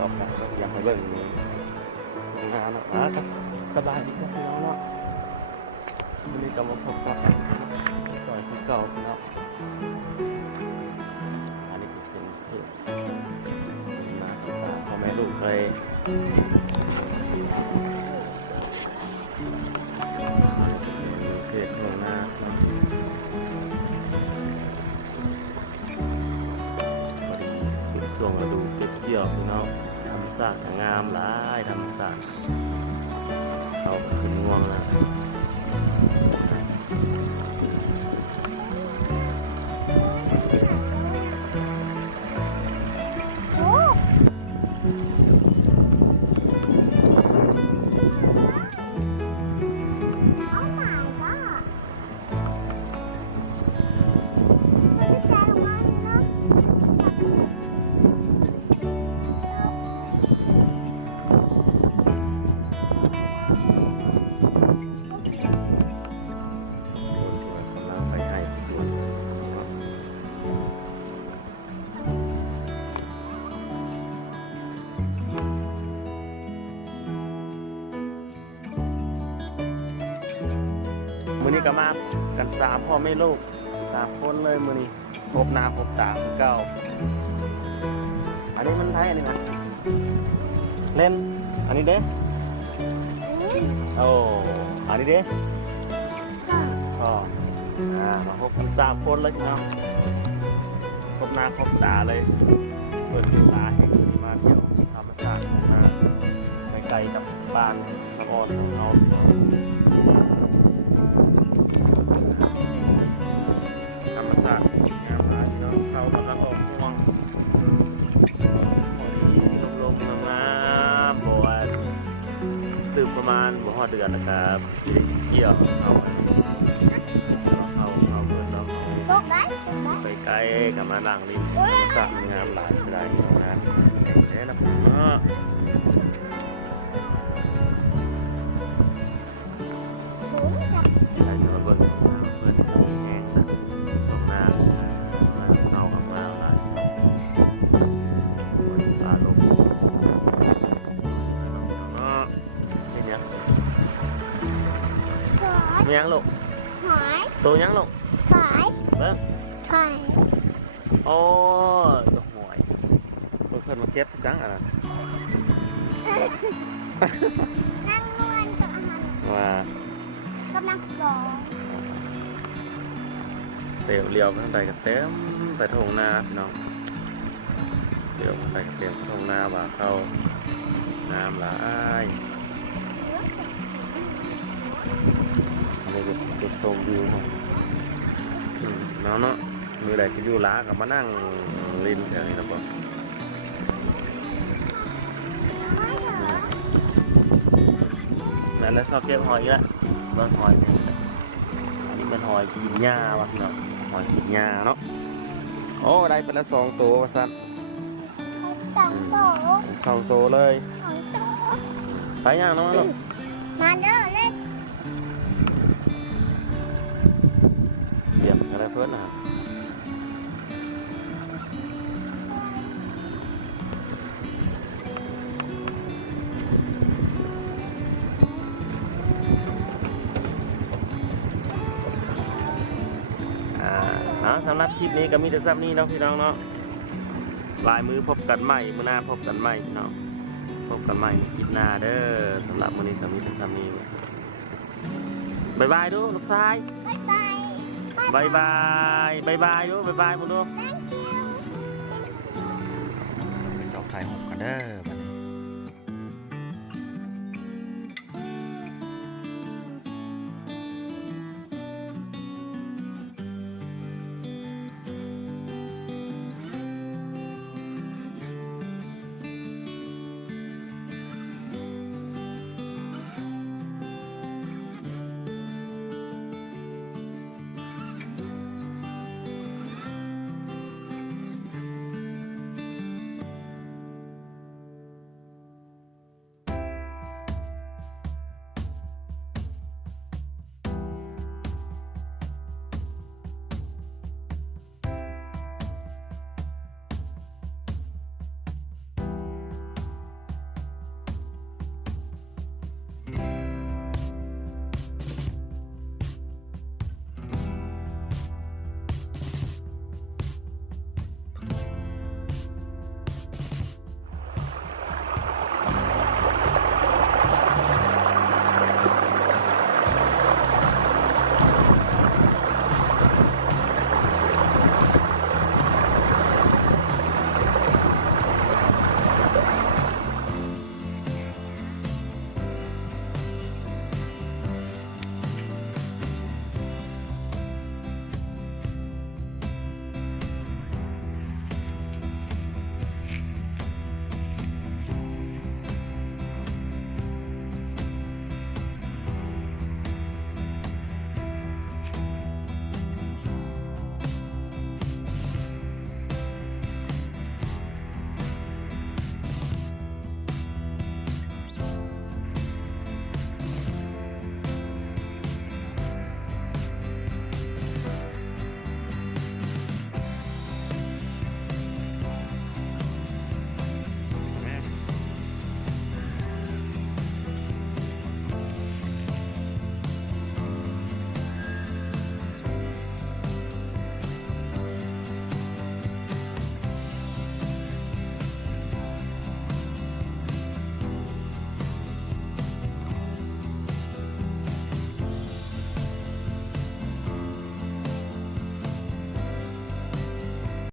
ต่อไปก็อยากให้เบิ่งงานนะก็สบายดีครับพี่น้องเนาะวันนี้ก็มาพบกับต่อยที่เก่าพี่น้องอันนี้เป็นเพจมาภาษาพ่อแม่ลูกเลยเพจหัวหน้าช่วงฤดูเก็บเกี่ยวพี่น้องธรรมชาติงามหลายธรรมชาติเขาขึ้นง่วงแล้วมื้อนี้ก็มากัน3พ่อแม่ลูก3คนเลยมื้อนี้พบหน้าพบตาเก่าอันนี้มันไทยอันนี้นะเล่นอันนี้เด้โอ้อันนี้เด้ก็มาพบกัน3คนเลยครับพบหน้าพบตาเลยเปิดตาให้มื้อนี้มาเที่ยวธรรมชาติของนาไปไกลกับบ้านสะออนของเราธรรมศาสตร์งามหลายเนาะเขากำลังออกม่วงลมๆงามๆบ่ว่าตื่นประมาณบ่ฮอดเดือนนะครับเกี่ยวเอาเพื่อนเนาะไปไกลกับมาล่างลิ้นธรรมศาสตร์งามหลายเสียดายนะแค่นะผมเนาะมียังลูกหอยตัวยังลูกหอยเบิ้งหอยโอ้ตัวหอยตัวเพิ่นมาเก็บจังอ่ะนั่งนวลกับอาหารว่ากำลังสอนเตี๋ยวเลี้ยวข้างใดกันเต็มแต่ทงนาพี่น้องเตี๋ยวข้างใดกันเต็มทงนาว่าเข้าน้ำหลายจุดชมวิวครับเนาะมือใดจะอยู่ล้ากับมานั่งริมแถวนี้นะบอนั่นแล้วชอบเก็บหอยอีกแล้วบางหอยอันนี้เป็นหอยกินหญ้าวะพี่น้องหอยกินหญ้าเนาะโอ้ได้เป็นละ2 ตัววะสัน2 ตัวเลยไปย่างน้องลูกมาเด้อเล่นเตรียมอะไรเพิ่มนะครับสำหรับคลิปนี้ก็มีแต่ซ้ำนี้เนาะพี่น้องเนาะลายมือพบกันใหม่มื้อหน้าพบกันใหม่พี่น้องพบกันใหม่คลิปหน้าเด้อสำหรับมื้อนี้ก็มีแต่ซ้ำนี้บายบายดูลูกชายบายบายดูบายบายหมดดูไปสอบถ่ายหกกันเด้อ